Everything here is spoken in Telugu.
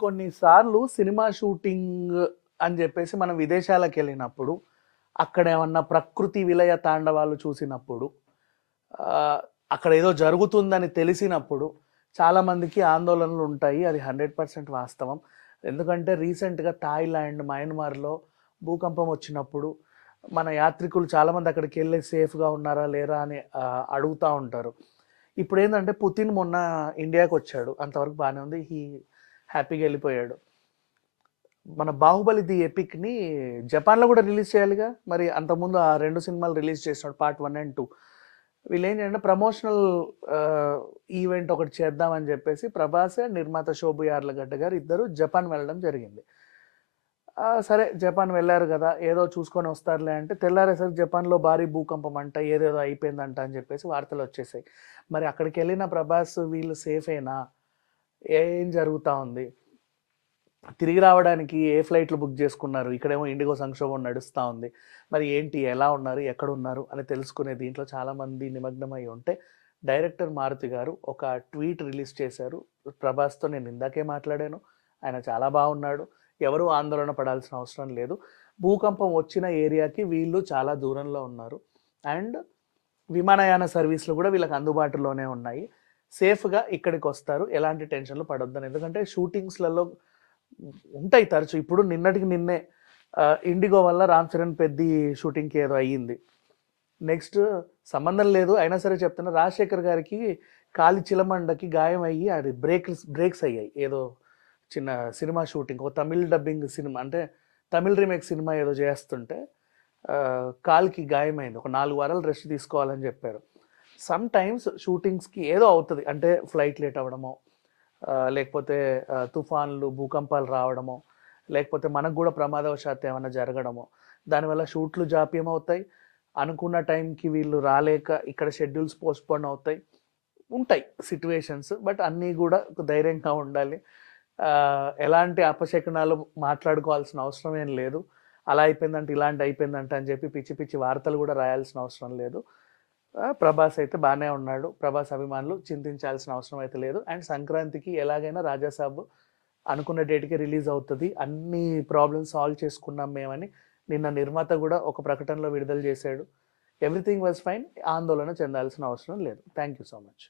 కొన్ని సార్లు సినిమా షూటింగ్ అని చెప్పేసి మనం విదేశాలకెళ్ళినప్పుడు, అక్కడేమన్నా ప్రకృతి విలయ తాండవాలు చూసినప్పుడు, ఆహ్, అక్కడేదో జరుగుతుందని తెలిసినప్పుడు, చాలామందికి ఆందోళనలుంటాయి. అది 100% వాస్తవం. ఎందుకంటే రీసెంట్‌గా థాయిలాండ్, మయన్మార్‌లో భూకంపం వచ్చినప్పుడు, మన యాత్రికులు చాలామంది అక్కడికెళ్ళి సేఫ్‌గా ఉన్నారా? లేరా? అని అడుగుతా ఉంటారు. ఇప్పుడేందంటే పుతిన్ మొన్న ఇండియాకొచ్చాడు. అంతవరకు బానే ఉంది. హ్యాపీగా ఎళ్ళిపోయాడు. మన 'బాహుబలి ది ఎపిక్‌ని' జపాన్‌లో గూడా రిలీజ్ చేయాలిగా! మరి అంతకుముందు ఆ 2 సినిమాలు రిలీజ్ చేసినాడు పార్ట్ 1 అండ్ 2. వీళ్ళేం చేయంటే ప్రమోషనల్ ఆహ్, ఈవెంట్ ఒకటి చేద్దామని జెప్పేసి ప్రభాస్, నిర్మాత శోభు యార్లగడ్డ గారు ఇద్దరు జపాన్ వెళ్ళడం జరిగింది. సరే జపాన్ వెళ్లారు గదా! ఏదో చూసుకొని వస్తారులే అంటే తెల్లారేసరికి జపాన్‌లో భారీ భూకంపం అంట, ఏదేదో అయిపోయిందంట అని జెప్పేసి వార్తలొచ్చేసాయి. మరి అక్కడికెళ్ళిన ప్రభాస్ వీళ్ళు సేఫేనా? ఏం జరుగుతా ఉంది? తిరిగి రావడానికి ఏ ఫ్లైట్లు బుక్ చేసుకున్నారు? ఇక్కడేమో ఇండిగో సంక్షోభం నడుస్తా ఉంది. మరి ఏంటి? ఎలా ఉన్నారు? ఎక్కడున్నారు? అని తెలుసుకునే దీంట్లో చాలామంది నిమగ్నమై ఉంటే, డైరెక్టర్ మారుతి గారు ఒక ట్వీట్ రిలీజ్ చేశారు. ప్రభాస్‌తో నేను ఇందాకే మాట్లాడాను. ఆయన చాలా బాగున్నాడు. ఎవరు ఆందోళన పడాల్సిన అవసరం లేదు. భూకంపం వచ్చిన ఏరియాకి వీళ్ళు చాలా దూరంలో ఉన్నారు. అండ్ విమానయాన సర్వీస్‌లు గూడా వీళ్ళకి అందుబాటులోనే ఉన్నాయి. సేఫ్‌గా ఇక్కడికొస్తారు. ఎలాంటి టెన్షన్‌లు పడొద్దని. ఎందుకంటే షూటింగ్స్‌లలో ఉంటాయి తరచు. ఇప్పుడు నిన్నటికి నిన్నే ఇండిగో వల్ల 'రామ్ చరణ్' 'పెద్ది' షూటింగ్‌కి ఏదో అయ్యింది. నెక్స్ట్ సంబంధం లేదు. అయినా సరే చెప్తున్నా, రాజశేఖర్ గారికి కాలి చిలమండకి గాయం అయ్యి అది బ్రేక్స్ అయ్యాయి. ఏదో చిన్న సినిమా షూటింగ్, ఒక తమిళ్ డబ్బింగ్ సినిమా అంటే తమిళ్ రీమేక్ సినిమా ఏదో చేస్తుంటే కాలికి గాయమైంది. ఒక 4 వారాలు రెస్ట్ తీసుకోవాలని చెప్పారు. సమ్ టైమ్స్ షూటింగ్స్‌కి ఏదో అవుతది. అంటే ఫ్లైట్ లేట్ అవ్వడమో, లేకపోతే తుఫాన్లు, భూకంపాలు రావడమో, లేకపోతే మనకు గూడా ప్రమాదవశాత్తు ఏమన్నా జరగడమో, దానివల్ల షూట్లు జాప్యం అవుతాయి. అనుకున్న టైంకి వీళ్ళు రాలేక ఇక్కడ షెడ్యూల్స్ పోస్ట్‌పోన్ అవుతాయి. ఉంటాయి సిట్యుయేషన్స్. బట్ అన్నీ గూడా ధైర్యంగా ఉండాలి. ఎలాంటి అపశకునాలు మాట్లాడుకోవాల్సిన అవసరం ఏం లేదు. అలా అయిపోయిందంట, ఇలాంటి అయిపోయిందంట అని చెప్పి పిచ్చి పిచ్చి వార్తలు గూడా రాయాల్సిన అవసరం లేదు. ప్రభాస్ అయితే బానే ఉన్నాడు. ప్రభాస్ అభిమానులు చింతించాల్సిన అవసరం అయితే లేదు. అండ్ సంక్రాంతికి ఎలాగైనా 'రాజాసాబ్' అనుకున్న డేట్‌కే రిలీజ్ అవుతది. అన్ని ప్రాబ్లమ్స్ సాల్వ్ చేసుకున్నాం మేమని నిన్న నిర్మాత గూడా ఒక ప్రకటనలో విడుదల చేశాడు. Everything was fine. ఆందోళన చెందాల్సిన అవసరం లేదు. Thank you so much.